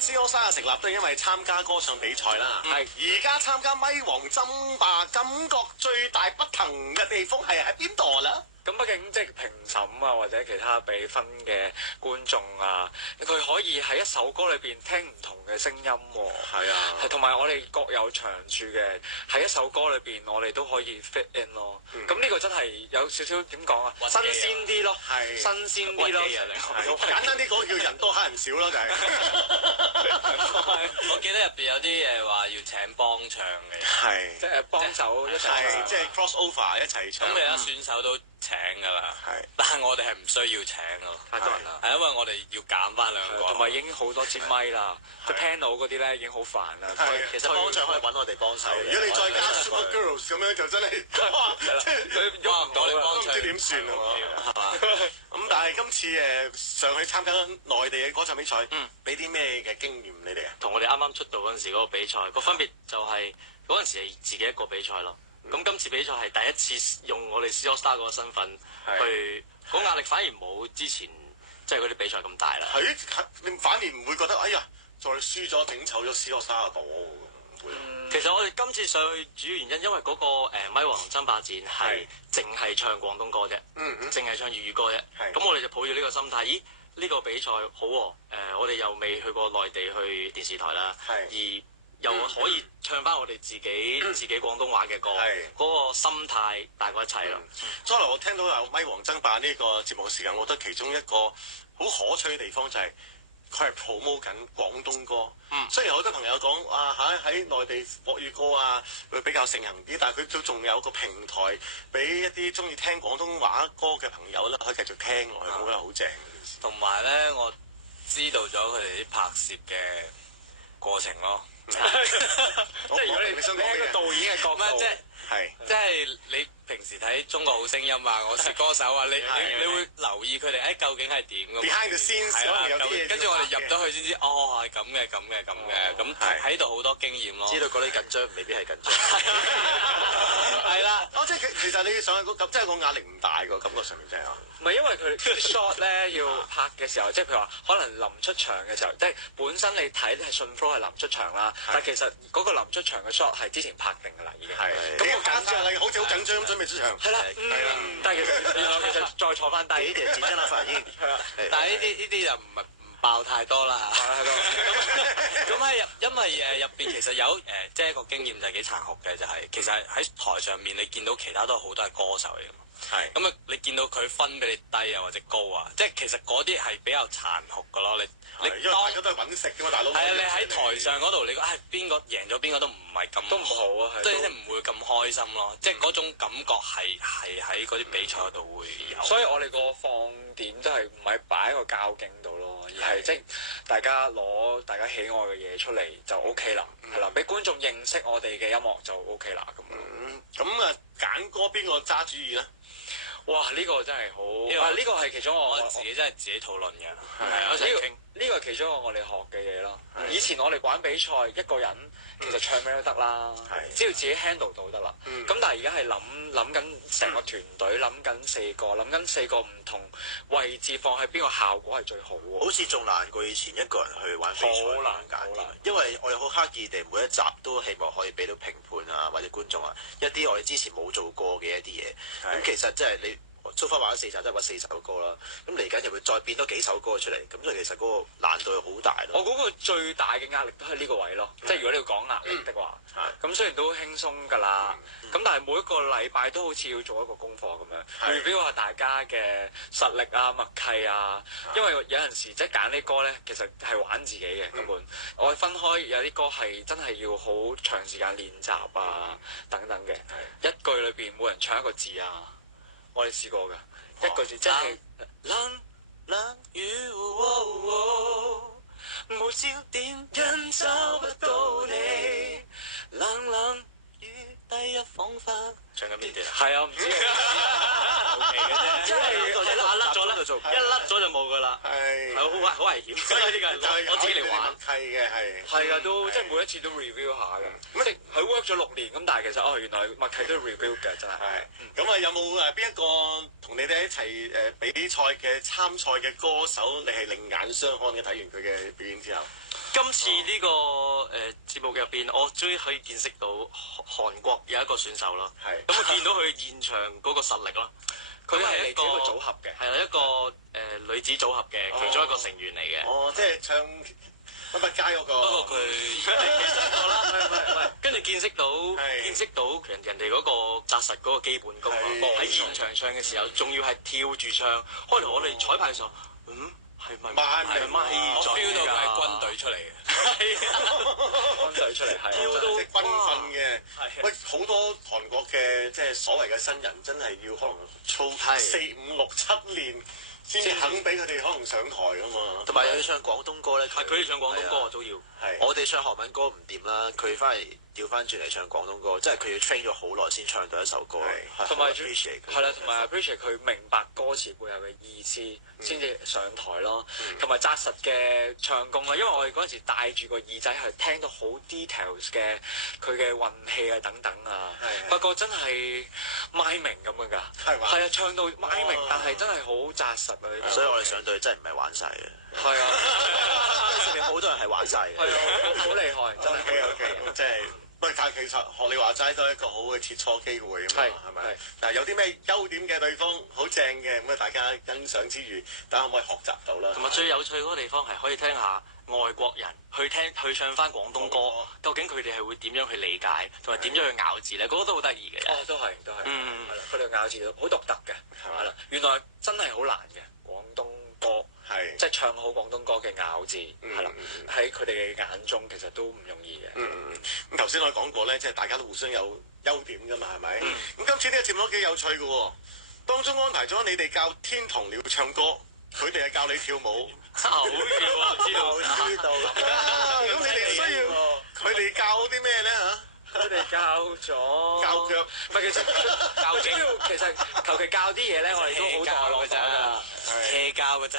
C AllStar 嘅成立都係因為參加歌唱比賽啦。係而家參加咪王爭霸，感覺最大不同嘅地方係喺邊度啦？咁畢竟即係評審啊，或者其他俾分嘅觀眾啊，佢可以喺一首歌裏邊聽唔同嘅聲音喎。係啊，係同埋我哋各有長處嘅，喺一首歌裏邊我哋都可以 fit in 咯。咁呢個真係有少少點講啊，新鮮啲咯，係新鮮啲咯。簡單啲講叫人多蝦人少咯，就係。我記得入邊有啲話要請幫唱嘅，係即係幫手一齊唱，即係 cross over 一齊唱。咁而家選手都請㗎啦，係，但係我哋係唔需要請咯，太多人啦。係因為我哋要揀翻兩個，同埋已經好多支咪啦，個 panel 嗰啲咧已經好煩啦。其實幫唱可以揾我哋幫手。如果你再加 Super Girls 咁樣就真係，哇！即係佢喐唔到你幫都唔知點算喎。係嘛？咁但係今次上去參加內地嘅歌唱比賽，俾啲咩嘅經驗你哋啊？同我哋啱啱出道嗰陣時嗰個比賽個分別就係嗰陣時係自己一個比賽咯。咁今次比賽係第一次用我哋 C AllStar 嗰個身份去，嗰壓力反而冇之前即係嗰啲比賽咁大啦。係，你反而唔會覺得哎呀，再輸咗整醜咗 C AllStar 個朵。其實我哋今次上去主要原因，因為嗰個咪王爭霸戰係淨係唱廣東歌啫，淨係唱粵語歌啫。咁我哋就抱住呢個心態，咦？呢個比賽好喎，我哋又未去過內地去電視台啦，而又可以唱翻我哋自己廣東話嘅歌，嗰個心態大過一切咯。初來我聽到有咪王爭霸呢個節目嘅時間，我覺得其中一個好可取嘅地方就係佢係 promote 緊廣東歌。雖然好多朋友講喺內地國語歌啊會比較盛行啲，但係佢都仲有個平台俾一啲中意聽廣東話歌嘅朋友咧，可以繼續聽落去，我覺得好正。同埋咧，我知道咗佢哋啲拍攝嘅過程咯。即係如果你係一個導演嘅角度，即係你平時睇《中國好聲音》啊，我是歌手啊，你會留意佢哋究竟係點㗎嘛 ？Behind the scenes 有啲嘢，跟住我哋入咗去先知，哦係咁嘅，咁喺度好多經驗咯。知道嗰啲緊張未必係緊張。係啦，即係其實你上去即係個壓力唔大個感覺上面真係。唔係因為佢啲 shot 咧要拍嘅時候，即係譬如話可能臨出場嘅時候，即係本身你睇係順 flow 係臨出場啦，但係其實嗰個臨出場嘅 shot 係之前拍定㗎啦，已經。咁我緊張，你好似好緊張咁準備出場。係啦，但係其實再坐翻低，呢啲係自真啦，反應。但係呢啲就唔爆太多啦。咁因為入邊其實有即係一個經驗就係幾殘酷嘅，就係其實喺台上面你見到其他都好多係歌手嚟㗎嘛。咁啊，你見到佢分俾你低啊或者高啊，即係其實嗰啲係比較殘酷㗎咯。你因為大家都係揾食㗎嘛，大佬。係啊，你喺台上嗰度，你覺得邊個贏咗邊個都唔係咁，都唔好啊，即係唔會咁開心咯。即係嗰種感覺係喺嗰啲比賽嗰度會有。所以我哋個放點都係唔係擺喺個較勁度咯，而係即係大家攞大家喜愛嘅嘢出嚟就 OK 啦，係啦，俾觀眾認識我哋嘅音樂就 OK 啦咁。咁啊，揀歌邊個揸主意咧？哇！呢個真係好，呢個係其中我自己真係自己討論嘅，一齊傾。呢個係其中一個我哋學嘅嘢咯。以前我哋玩比賽，一個人其實唱咩都得啦，只要自己 handle 到得啦。咁但係而家係諗緊成個團隊，諗緊四個唔同位置放喺邊個效果係最好喎。好似仲難過以前一個人去玩比賽，好難揀，因為我哋好刻意地每一集都希望可以俾到評判啊或者觀眾啊一啲我哋之前冇做過嘅一啲嘢。咁其實即係你so far玩咗4集，即係玩4首歌啦。咁嚟緊又會再變多幾首歌出嚟，咁所以其實嗰個難度係好大咯。我估個最大嘅壓力都係呢個位咯，即係如果你要講壓力的話，咁雖然都輕鬆㗎啦，咁但係每一個禮拜都好似要做一個功課咁樣，review 下大家嘅實力啊、默契啊，因為有陣時即係揀啲歌咧，其實係玩自己嘅根本。我分開有啲歌係真係要好長時間練習啊等等嘅，一句裏邊每人唱一個字啊。我哋試過㗎，一個字即係冷雨，無焦點，人找不到你，冷雨，第一彷彿。唱緊邊啲啊？係啊，唔知後期嘅啫，即係一甩咗就冇㗎啦，係好危險。所以呢個係我自己嚟玩，係嘅係啊，都即係每一次都 review 下嘅，即係佢 work 咗6年咁，但係其實原來默契都 review 嘅真係。咁啊，有冇邊一個同你哋一齊比賽嘅參賽嘅歌手，你係另眼相看嘅？睇完佢嘅表演之後，今次呢個節目入邊，我終於可以見識到韓國有一個選手咯。係。咁我見到佢現場嗰個實力咯。佢係一個組合嘅，係啦，一個女子組合嘅其中一個成員嚟嘅。哦，即係唱乜乜街嗰個。不過佢其中一個啦，唔係，跟住見識到人哋嗰個紮實嗰個基本功喺現場唱嘅時候，仲要係跳住唱。開頭我哋彩排嘅時候，係咪我 feel 到佢係軍隊出嚟嘅，軍隊出嚟係跳到即係軍訓嘅。喂，好多韓國嘅即係所謂嘅新人，真係要可能操4、5、6、7年先至肯俾佢哋可能上台噶嘛。同埋又要唱廣東歌咧，係佢哋唱廣東歌都要。我哋唱韓文歌唔掂啦，佢翻嚟調翻轉嚟唱廣東歌，即係佢要 train 咗好耐先唱到一首歌。同埋 appreciate 係啦，同埋 appreciate 佢明白歌詞背後嘅意思，先至上台咯。同埋紮實嘅唱功啦，因為我哋嗰陣時戴住個耳仔去聽到好 details 嘅佢嘅運氣啊等等啊，發覺真係 miming 咁樣㗎。係啊，唱到 miming，但係真係好紮實啊！所以我哋上隊真係唔係玩晒嘅。係啊，上面好多人係玩晒嘅。係啊，好厲害，真係。OK，即係。喂，但係其實學你話齋都係一個好嘅切磋機會啊嘛，係咪？嗱，有啲咩優點嘅地方好正嘅咁啊，大家欣賞之餘，大家可唔可以學習到啦？同埋最有趣嗰個地方係可以聽下外國人去唱翻廣東歌，究竟佢哋係會點樣去理解，同埋點樣去咬字咧？嗰個都好得意嘅。哦，都係，係啦，佢哋咬字都好獨特嘅，係啦，原來真係好難嘅廣東歌。係，即係唱好廣東歌嘅咬字，係啦，喺佢哋嘅眼中其實都唔容易嘅。咁頭先我哋講過咧，即係大家都互相有優點㗎嘛，係咪？咁今次呢個節目都幾有趣嘅喎，當中安排咗你哋教天堂鳥唱歌，佢哋係教你跳舞。好要啊，知道。咁你哋需要佢哋教啲咩咧嚇？佢哋教咗教腳，唔係其實教主要其實求其教啲嘢咧，我哋都好代落㗎咋，hea 教㗎咋，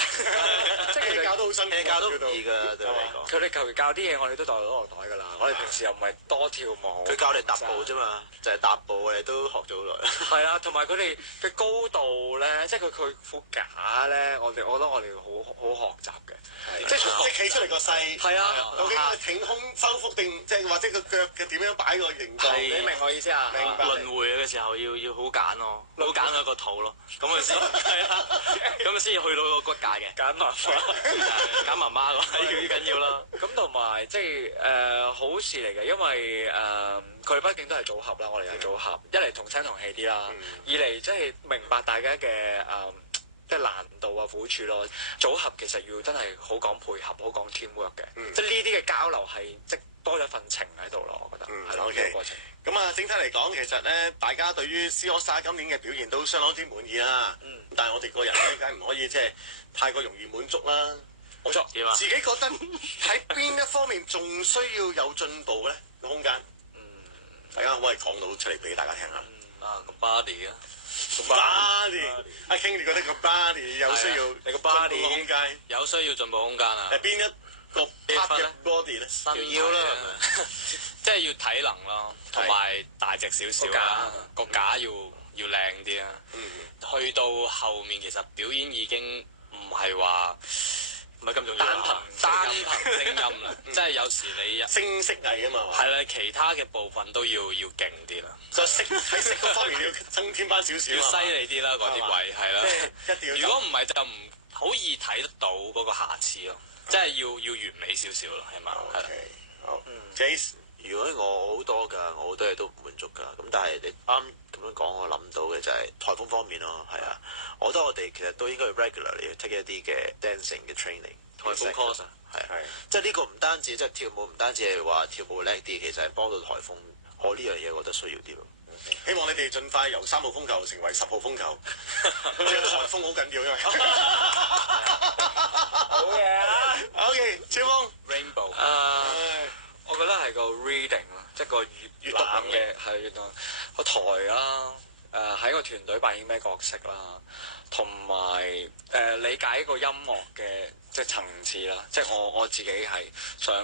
即係其實教都好辛苦，hea 教都唔易㗎對我嚟講。佢哋求其教啲嘢，我哋都代落袋㗎啦。我哋平時又唔係多跳舞，佢教你踏步啫嘛，就係踏步，我哋都學咗好耐。係啊，同埋佢哋嘅高度咧，即係佢副架咧，我覺得我哋好學習嘅，即係企出嚟個勢。係啊，究竟係挺胸收腹定即係或者個腳嘅點樣擺個形狀？你明我意思啊？明白。輪迴嘅時候要好揀咯，好揀一個肚咯，咁佢先係啊，咁先至去到個骨架嘅。揀媽媽，揀媽媽咯，係最緊要啦。咁同埋即係好事嚟嘅，因為佢哋畢竟都係組合啦，我哋係組合，一嚟同聲同氣啲啦，二嚟即係明白大家嘅即係難度啊苦處咯。組合其實要真係好講配合，好講 teamwork 嘅，即係呢啲嘅交流係即多咗份情喺度咯，我覺得係咯，呢個過程。咁啊，整體嚟講，其實咧，大家對於 C AllStar 今年嘅表現都相當之滿意啦。但係我哋個人咧，梗係唔可以即係太過容易滿足啦。冇錯，自己覺得喺邊一方面仲需要有進步咧個空間？大家可唔可以講到出嚟俾大家聽下？個 body 啊，個 body，阿 King 你覺得個 body 有需要你個 body 空間有需要進步空間啊？係邊一個 part 嘅 body 咧？要啦，即係要體能咯，同埋大隻少少啦，個架要靚啲啦。去到後面其實表演已經唔係話唔係咁重要，單憑聲音啦，即係有時你聲色藝啊嘛，係啦，其他嘅部分都要勁啲啦，就喺色嗰方面要增添翻少少，要犀利啲啦，嗰啲位係啦，一定要。如果唔係就唔好易睇得到嗰個瑕疵咯，即係要完美少少咯，係嘛？係啦。好，Jace。如果我好多㗎，我好多嘢都唔滿足㗎。咁但係你啱咁樣講，我諗到嘅就係台風方面咯，係啊。我覺得我哋其實都應該 regularly take 一啲嘅 dancing 嘅 training。台風 course 係，即係呢個唔單止即係跳舞，唔單止係話跳舞叻啲，其實係幫到台風。我呢樣嘢我覺得需要啲咯。希望你哋盡快由3號風球成為10號風球。即係台風好緊要，因為好嘢啊 OK， 超風 Rainbow。我覺得係個 reading 咯，即係個閱覽嘅係閱讀個台啦，喺個團隊扮演咩角色啦，同埋理解個音樂嘅即係層次啦，即係我自己係想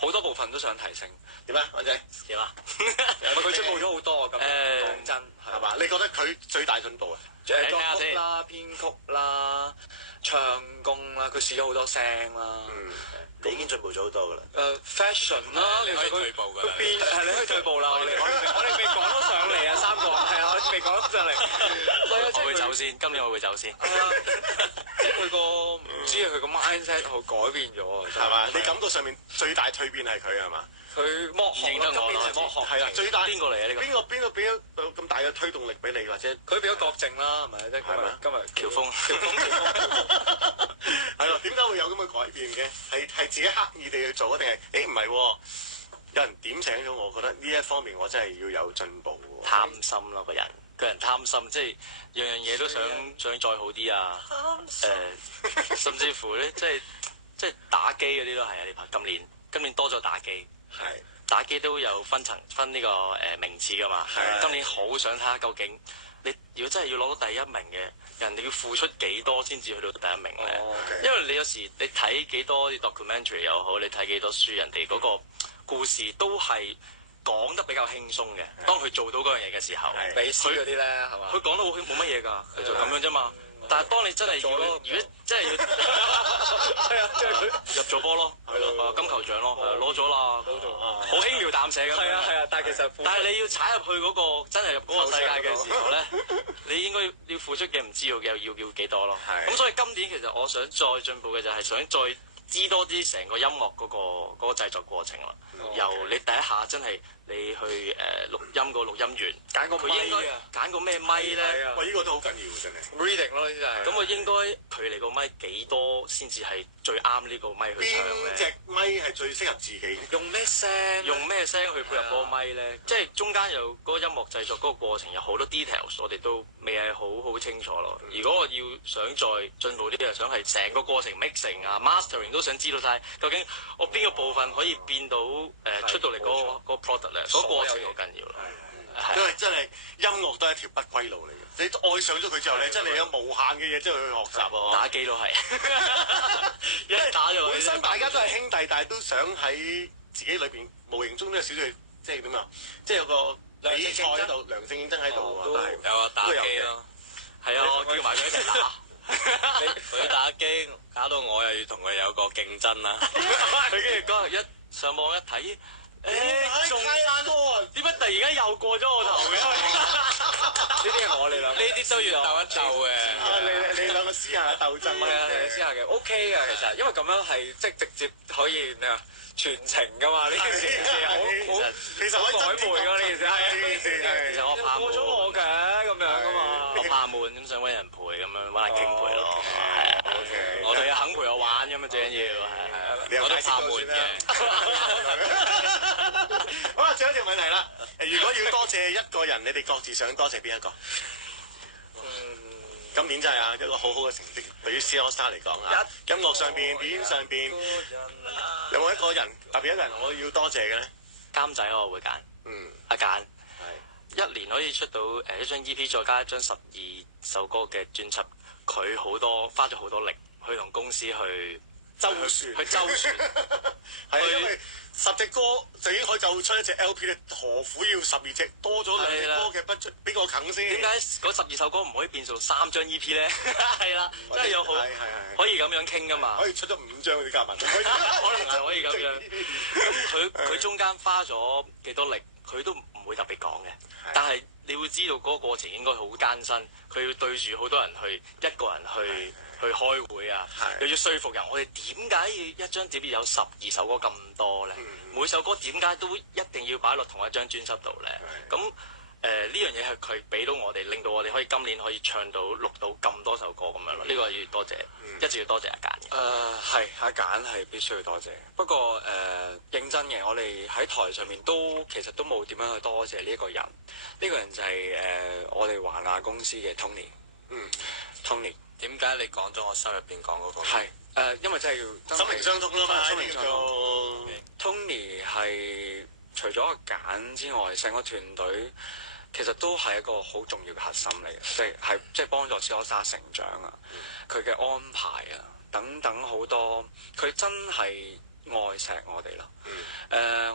好多部分都想提升。點啊，安仔點啊？佢進步咗好多啊！咁講真係嘛？你覺得佢最大進步啊？作曲啦、編曲啦、唱功啦，佢試咗好多聲啦。你已經進步咗好多㗎啦。fashion 啦，你可以退步㗎啦。係你可以退步啦。我哋未講得上嚟啊，三個係啊，我哋未講得上嚟。我會走先，今年我會走先。即係佢個唔知係佢個 mindset 好改變咗啊，係嘛？你感覺上面最大蛻變係佢係嘛？佢剝殼咯，今年係剝殼。係啊，最大邊個嚟啊？呢個邊個俾咗咁大嘅推動力俾你，或者佢變咗郭靖啦，係咪？即係今日喬峰。係咯？點解會有咁嘅改變嘅？係自己刻意地去做啊，定係唔係？有人點醒咗我，覺得呢一方面我真係要有進步喎。貪心咯，個人貪心，即係樣樣嘢都想再好啲啊！甚至乎咧，即係打機嗰啲都係啊！呢排今年多咗打機，打機都有分呢個名次㗎嘛。今年好想睇下究竟你如果真係要攞到第一名嘅，人哋要付出幾多先至去到第一名咧？因為你有時你睇幾多啲 documentary 又好，你睇幾多書，人哋嗰個故事都係講得比較輕鬆嘅。當佢做到嗰樣嘢嘅時候，比斯嗰啲咧係嘛？佢講得好輕，冇乜嘢㗎，佢就咁樣啫嘛。但係當你真係如果真係要係啊，即係佢入咗波咯，係咯，金球獎咯，攞咗啦，好輕描淡寫咁。係啊，但係其實你要踩入去嗰個真係入嗰個世界嘅時候咧，你應該要付出嘅唔知道嘅要幾多咯。咁所以今年其實我想再進步嘅就係想再知多啲成個音樂嗰個製作過程啦。由你第一下真係你去錄音個錄音員揀個咪啊，揀個咩咪咧？喂，呢個都好緊要真係。reading 咯，呢啲就係。咁我應該距離個咪幾多先至係最啱呢個咪去唱咧？邊隻咪係最適合自己？用咩聲？用咩聲去配合嗰個咪咧？即係中間有嗰個音樂製作嗰個過程有好多 details，我哋都未係好清楚咯。如果我要想再進步啲，就想係成個過程 mixing 啊、mastering 都想知道晒，究竟我邊個部分可以變到出到嚟嗰個 product 咧？嗰個過程好緊要咯。因為真係音樂都係一條不歸路嚟嘅。你愛上咗佢之後咧，真係有無限嘅嘢真係去學習喎。打機都係，因為本身大家都係兄弟，但係都想喺自己裏邊無形中都有少少即係點啊？即係有個比賽喺度，良性競爭喺度啊！但係有啊，打機咯，係啊，我叫埋佢一齊打。佢打機搞到我又要同佢有個競爭啦。佢跟住嗰日一上網一睇。仲差多，點解突然間又過咗我頭嘅？呢啲係我哋兩個，呢啲都要鬥一鬥嘅。你兩個私下鬥爭啊，私下嘅 OK 嘅其實，因為咁樣係即係直接可以咩啊傳情㗎嘛呢件事，其實好曖昧㗎呢件事係。其實我怕過咗我嘅咁樣㗎嘛，我怕悶咁想揾人陪咁樣揾人傾陪咯，係啊。我哋肯陪我玩咁啊最緊要係，我都怕悶嘅。好啦，最後一條問題啦。如果要多謝一個人，你哋各自想多謝邊一個？今年真係啊，一個好好嘅成績，對於 C AllStar 嚟講啊，音樂上邊、表演上邊，有冇一個人特別一個人我要多謝嘅咧？監仔我會揀，阿簡，一年可以出到一張 EP，再加一張12首歌嘅專輯，佢花咗好多力去同公司去周旋，係因為10隻歌就已經可以就出一隻 LP 咧，何苦要12隻？多咗2隻歌嘅不出，邊個啃先？點解嗰12首歌唔可以變做3張 EP 咧？係啦，真係有好可以咁樣傾噶嘛？可以出咗5張嗰啲夾埋，可能係可以咁樣。咁佢中間花咗幾多力，佢都唔會特別講嘅。但係你會知道嗰個過程應該好艱辛，佢要對住好多人一個人去開會啊，又要說服人，我哋點解要一張碟有12首歌咁多咧？每首歌點解都一定要擺落同一張專輯度咧？咁呢樣嘢係佢俾到我哋，令到我哋可以今年可以唱到錄到咁多首歌咁樣咯。呢個係要多謝，一直要多謝阿簡嘅。係阿簡係必須要多謝。不過認真嘅，我哋喺台上面其實都冇點樣去多謝呢一個人。呢個人就係我哋華納公司嘅 Tony。Tony。點解你講咗我心入邊講嗰個？係因為真係要心靈相通啦嘛，心靈相通。Tony 係除咗阿簡之外，成個團隊其實都係一個好重要嘅核心嚟嘅，即係幫助 C AllStar 成長啊。佢嘅安排啊，等等好多，佢真係愛錫我哋咯。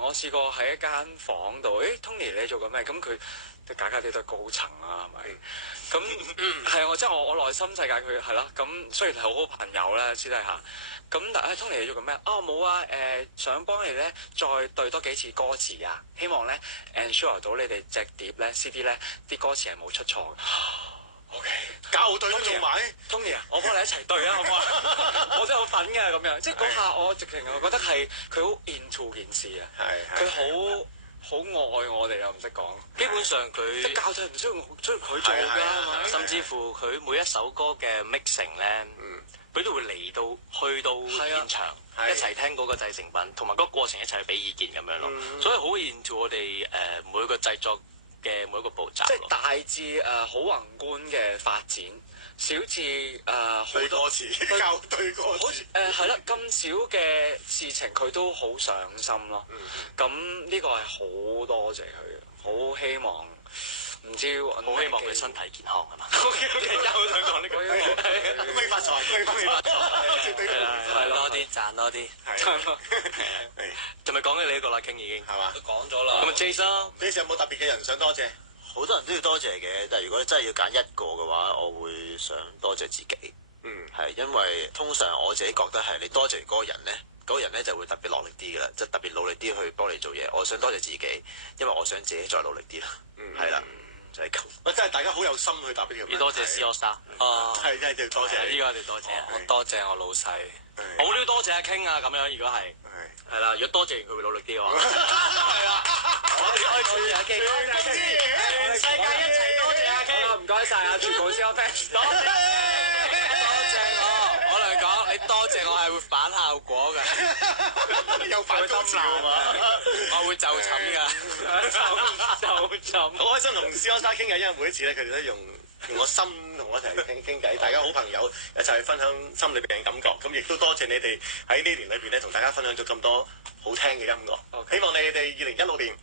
我試過喺一間房度，Tony 你做緊咩？咁佢假假哋都係高層啦，係咪？咁係啊，我即係我內心世界佢係啦。咁雖然係好好朋友咧，私底下。咁但係 Tony 你做緊咩？冇啊，想幫你咧再對多幾次歌詞啊，希望咧 ensure 到你哋隻碟咧 CD 咧啲歌詞係冇出錯嘅。OK， 校對都做埋 Tony 啊，我幫你一齊對啊，好唔好啊？我真係好粉嘅咁樣，即係嗰下我直情我覺得係佢好 into 件事啊，佢好愛我哋啊，唔識講。基本上佢即係校對唔需要佢做㗎，甚至乎佢每一首歌嘅 mixing 咧，佢都會嚟到去到現場一齊聽嗰個製成品，同埋嗰個過程一齊去俾意見咁樣咯。所以好 into 我哋每個製作嘅每一個步驟。即係大致好宏觀嘅發展，小至好對歌詞，校對歌詞。係啦，咁少嘅事情佢都好上心咯。咁呢個係好多謝佢嘅，好希望。唔知好希望佢身體健康係嘛？我想講呢個，恭喜發財，恭喜發財，絕對係多啲賺多啲。就咪講緊你呢個啦，傾已經係嘛？都講咗啦。咁啊 Jason 有冇特別嘅人想多謝？好多人都要多謝嘅，但係如果真係要揀一個嘅話，我會想多謝自己。係因為通常我自己覺得係你多謝嗰個人咧，嗰個人咧就會特別落力啲㗎啦，即係特別努力啲去幫你做嘢。我想多謝自己，因為我想自己再努力啲啦。係啦。就係咁，真係大家好有心去答呢條問題。要多謝 C AllStar，係真係要多謝。呢個我哋多謝，我多謝我老細，我都要多謝阿 King 啊咁樣。如果係啦，如果多謝完佢會努力啲嘅話，係啦，我哋開始阿 King，全世界一齊多謝阿 King，唔該晒啊，全部 CL fans，多謝我嚟講，你多謝我係會反效果㗎，有反高潮啊嘛，我會就寢㗎，就寢。好開心同 C AllStar 傾偈，因為每一次咧，佢哋都用我心同我一齊傾偈，大家好朋友一齊去分享心裏邊嘅感覺。咁亦都多謝你哋喺呢年裏邊咧，同大家分享咗咁多好聽嘅音樂。希望你哋2016年